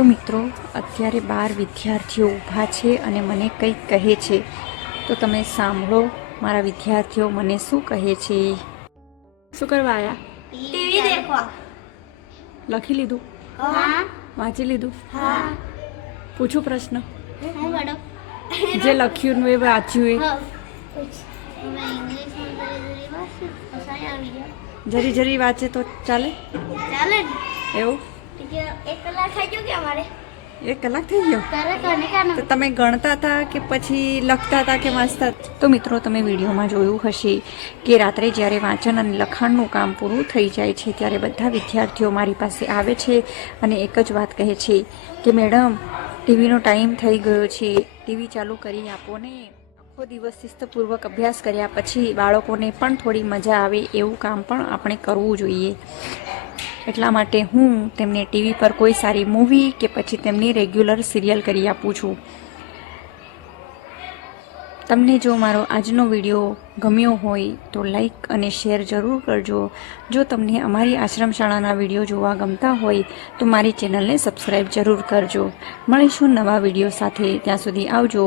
તો મિત્રો અત્યારે 12 વિદ્યાર્થીઓ ઊભા છે અને મને કંઈક કહે છે, તો તમે સાંભળો મારા વિદ્યાર્થીઓ મને શું કહે છે. શું કરવા આવ્યા? ટીવી દેખવા. લખી લીધું? હા. વાંચી લીધું? હા. પૂછું પ્રશ્ન? હું મેડમ જે લખ્યું એ વાંચ્યું એ હા પૂછ. મેં ઇંગ્લિશમાં જરી વાંચ્યું પછી આવી ગયા. જરી જરી વાંચે તો ચાલે ચાલે ને એવું? ટીચર 1 કલાક થઈ ગયો કે અમારે 1 કલાક થઈ ગયો? તારે કોને કાનો તો તમે ગણતા હતા કે પછી લખતા હતા કે વાંચતા? તો મિત્રો તમે વિડીયોમાં જોયું હશે કે રાત્રે જ્યારે વાંચન અને લખાણનું કામ પૂરું થઈ જાય છે ત્યારે બધા વિદ્યાર્થીઓ મારી પાસે આવે છે અને એક જ વાત કહે છે કે મેડમ ટીવીનો ટાઈમ થઈ ગયો છે, ટીવી ચાલુ કરી આપો ને. આખો દિવસ શિસ્તપૂર્વક અભ્યાસ કર્યા પછી બાળકોને પણ થોડી મજા આવે એવું કામ પણ આપણે કરવું જોઈએ. એટલા માટે હું તેમને ટીવી પર કોઈ સારી મૂવી કે પછી તેમની રેગ્યુલર સિરિયલ કરી આપું છું. તમને જો મારો આજનો વિડીયો ગમ્યો હોય તો લાઈક અને શેર જરૂર કરજો. જો તમને અમારી આશ્રમ શાળાના વિડીયો જોવા ગમતા હોય તો મારી ચેનલને સબસ્ક્રાઈબ જરૂર કરજો. મળીશું નવા વિડીયો સાથે, ત્યાં સુધી આવજો.